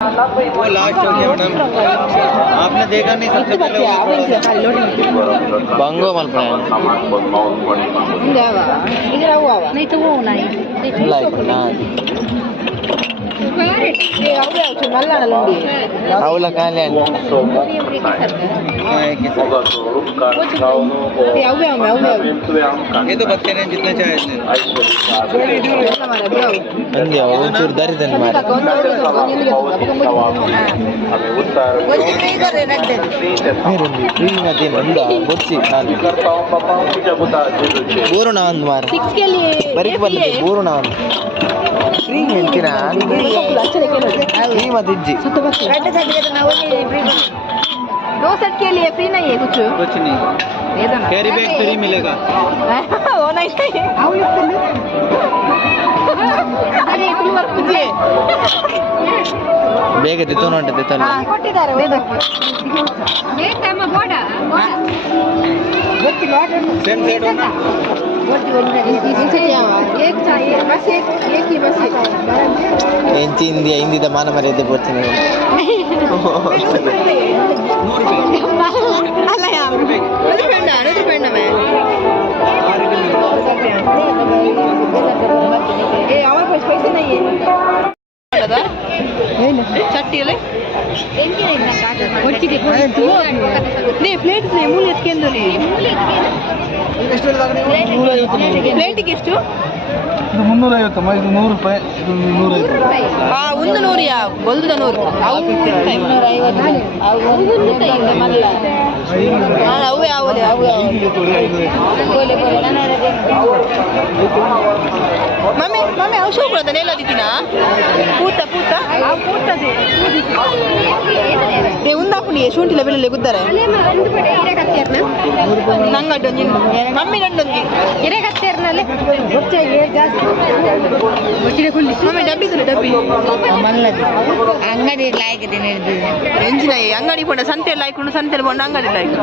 वो लास्ट हो गया मैडम, आपने देखा नहीं सबसे पहले बांगो मल नहीं तो वो नहीं అవులా కాలే ये तो बच्चे ने जितने चाहे अंदे वो चूर दरिदन मार मेरे फ्री में दिन अंदा बच्ची खाली बोरो ना अंद मार 6 के लिए बरिक बल्ले बोरो ना फ्री ಹೇಳ್ತೀರಾ फ्री मत इज्जी दो सेट के लिए फ्री नहीं है कुछ नहीं दे दो ना कैरी बैग फ्री मिलेगा वो नहीं अरे तुम मत पूछिए ಬೇಗ ದಿತ್ತೋನು ಉಂಟು ದಿತ್ತಲ್ಲ ಕೊಟ್ಟಿದ್ದಾರೆ ಓದಕ್ಕೆ ಬೇಕಮ್ಮ ಬೋಡ ಗೊತ್ತಿಲ್ಲ सेम सेट होना एक चाहिए बस एक ही बस ಎಂಚಿ ಹಿಂದಿದ ಮಾನ ಮರ್ಯಾದೆ ಬರ್ತೀನಿ ಅಲ್ಲ ಅದು ಪೆಂಡ ये हमारे पास पैसे नहीं है चट्टी ले नहीं प्लेट नहीं मूल ಎತ್ಕೊಂಡು ಪ್ಲೇಟ್ ಗೆ ಎಷ್ಟು 350 ಇದು 100 ರೂಪಾಯಿ ಇದು 150 ಆ 100 ಯಾ ಬಲ್ದ 100 ಅವು 250 ಮಲ್ಲ ಅವೇ ಅವೇ ಮಮ್ಮಿ ಮಮ್ಮಿ ಔಷಧ ಕೊಡೋದನ್ನ ಎಲ್ಲ ದಿನ ಪೂತ ಪೂತ ಪೂತದೆ ಏ ಉಂದಾಪುಣಿ ಶುಂಠಿಲ ಬೆಳ್ಳುಳ್ಳಿ ಗುದ್ದಾರೆ ನಂಗಡ್ಡು ಮಮ್ಮಿ ನಂಡೊಂದು ಎರೆ ಕತ್ತೇರ್ನಲ್ಲಿ ಮಮ್ಮಿ ಡಬ್ಬಿ ಡಬ್ಬಿ ಅಂಗಡಿ ಎಂಜಿನ ಅಂಗಡಿ ಪೋಂಡ ಸಂತೆ ಲಾಯ್ಕೊಂಡು ಸಂತೆ ಪೋಂಡ ಅಂಗಡಿ ಲಾಯ್ಕ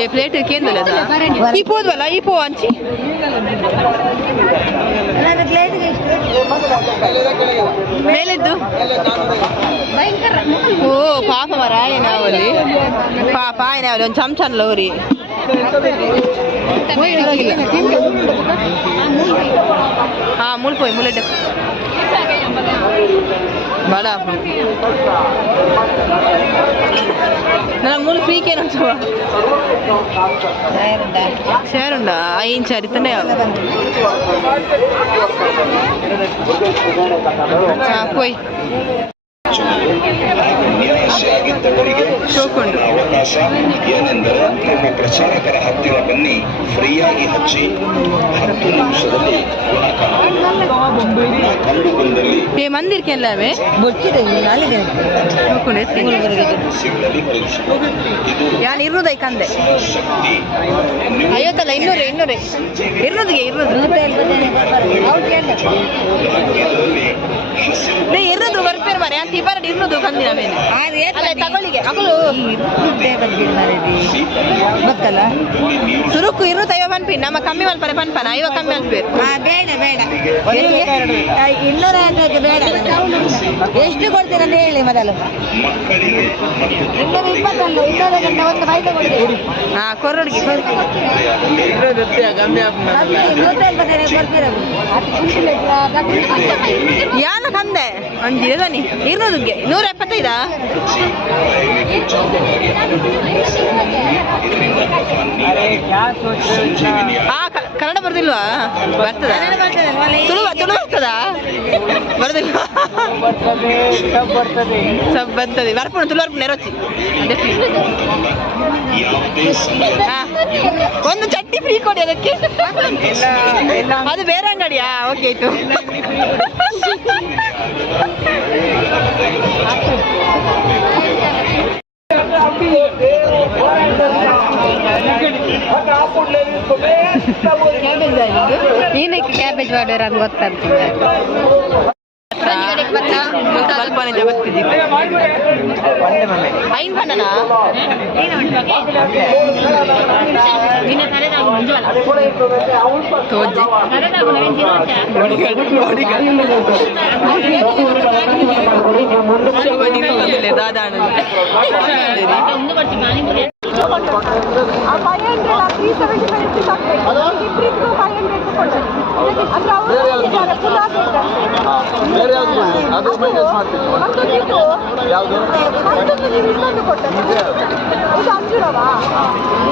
ಏ ಪ್ಲೇಟ್ ಕೇಂದಲ್ಲ ಈ ಪೋದ್ವಲ್ಲ ಈ ಪೋ ಹಂಚಿ ಮೇಲಿದ್ದು ಓ ಪಾಪ ಮರ ಏನಾವಲ್ಲಿ ಪಾಪ ಏನಾವಲ್ಲಿ ಒಂದು ಚಮಚಲ್ಲ ಅವ್ರಿ ಹಾ ಮುಳ್ಪೋಯ್ ಮುಳ್ಳೆಡ್ಡೆ ಬಡ ನನ್ನ ಮೂಲ ಫ್ರೀ ಕೇನು షేర్ ఉండా ఆయన చరితనే పోయి ಶೋಕೊಂಡು ಏನೆಂದರೆ ನಮ್ಮ ಪ್ರಚಾರಕರ ಹತ್ತಿರ ಬನ್ನಿ ಫ್ರೀಯಾಗಿ ಹಚ್ಚಿ 10 ನಿಮಿಷದಲ್ಲಿ ಕಂಡು ಬಂದಲ್ಲಿ ಮಂದಿರ್ ಕೆಲ್ಲವೇ ಯಾನ್ ಇರುವುದೈ ಕಂದೆ ಐವತ್ತಲ್ಲ 200 ಇರುವುದಿಗೆ ಇರುವುದು ಬರ್ಪೇರು ಮರೆ ಅಂತ ಇಬ್ಬರು ಇರುವುದು ಕಂದಿನ ಮೇಲೆ ತಗೊಳ್ಳಿಗೆ ಮಗಳು ಗೊತ್ತಲ್ಲ ಸುರುಕು ಇರುತ್ತ ಐವ ಪನ್ಪಿ ನಮ್ಮ ಕಮ್ಮಿ ಮಲ್ಪನೆ ಪನ್ಪನ ಐವ ಕಮ್ಮಿ ಅನ್ಪೇರು ಬೇಡ ಬೇಡ 250 ಬೇಡ ಎಷ್ಟು ಕೊಡ್ತೀರ ಅಂತ ಹೇಳಿ ಮೊದಲು 220 200 ಒಂದು ಬೈಕ ಕೊಡ್ತೀವಿ ಹಾ ಕೊರಡಿಗೆ ಯಾನ ಕಂದೆ ಒಂದು ಇರದನಿ ಇರೋದಕ್ಕೆ 175 ಕನ್ನಡ ಬರ್ದಿಲ್ವಾ ಬರ್ತದ ತುಳು ಬರ್ತದ ಬರ್ದಿಲ್ಲ ಸಬ್ ಬರ್ತದೆ ಬರ್ಪುಣ ತುಳು ಬರ್ಪುಣ ನೆರಚಿ ಒಂದು ಚಟ್ನಿ ಫ್ರೀ ಕೊಡಿ ಅದಕ್ಕೆ ಅದು ಬೇರೆ ಅಂಗಡಿಯಾ ಓಕೆ ಆಯ್ತು ಏನಕ್ಕೆ ಕ್ಯಾಬೇಜ್ ಮಾಡೋರು ಅದು ಗೊತ್ತಾಗ್ತದೆ ಮುಂತ ಬಲ್ಪನೆ ಜಗತ್ತಿದ್ದಿ ಐನ್ ಬಣ್ಣನ ತೋಜೆ ದಾದಾಣ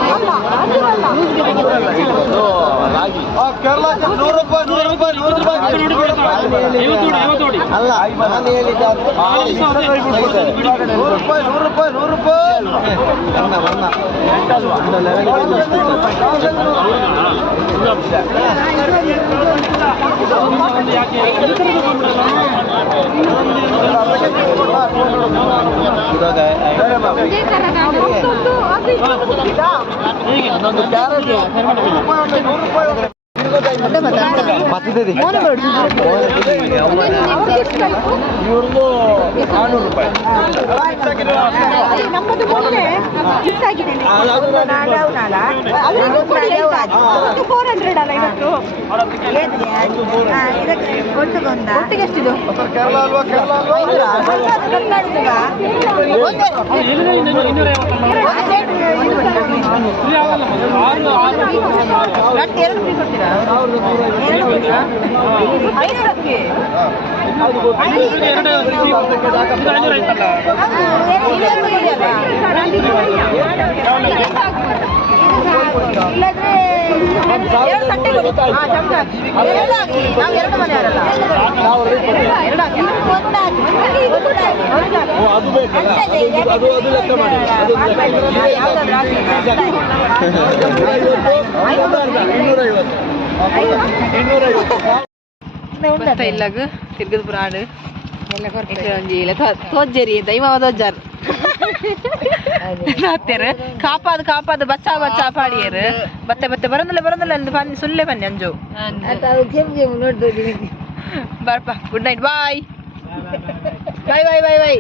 ಅಲ್ಲ ನಾನು ಹೇಳಿದ್ದೆ ಮತ್ತಿದೆ ಇವ್ರದ್ದು 400 ರೂಪಾಯಿ ನಮ್ಮದು ಮೊನ್ನೆ ಮಿಸ್ ಆಗಿದೆ 400 ಅಲ್ಲ ಇವತ್ತು ಒಟ್ಟಿಗೆ ಎಷ್ಟಿದು ಕೇರಳ ಅಲ್ವಾ ಎರಡು ಫ್ರೀ ಕೊಡ್ತೀರಾ ಇಲ್ಲಾದ್ರೆ ಎರಡು ತಟ್ಟೆ ನಾವು ಎರಡು ಮನೆಯವರಲ್ಲ ಅದು ಬೇಕಲ್ಲ ಅದು ಲೆಕ್ಕ ಮಾಡಿ ಇಲ್ಲಾಗ ತಿರ್ಗದ ಪುರಾಡು ತೋಜ್ಜರಿ ದೈವ ತೋಜ್ಜಾರ್ ಕಾಪಾದ ಕಾಪಾದ ಬಚ್ಚಾ ಬಚ್ಚಾ ಪಾಡಿಯರು ಬತ್ತೆ ಬರಂದಿಲ್ಲ ಅಂತ ಸುಳ್ಳೆ ಬನ್ನಿ ಅಂಜು ಬರ್ಪ ಗುಡ್ ನೈಟ್ ಬಾಯ್ ಬಾಯ್ ಬಾಯ್ ಬಾಯ್ ಬಾಯ್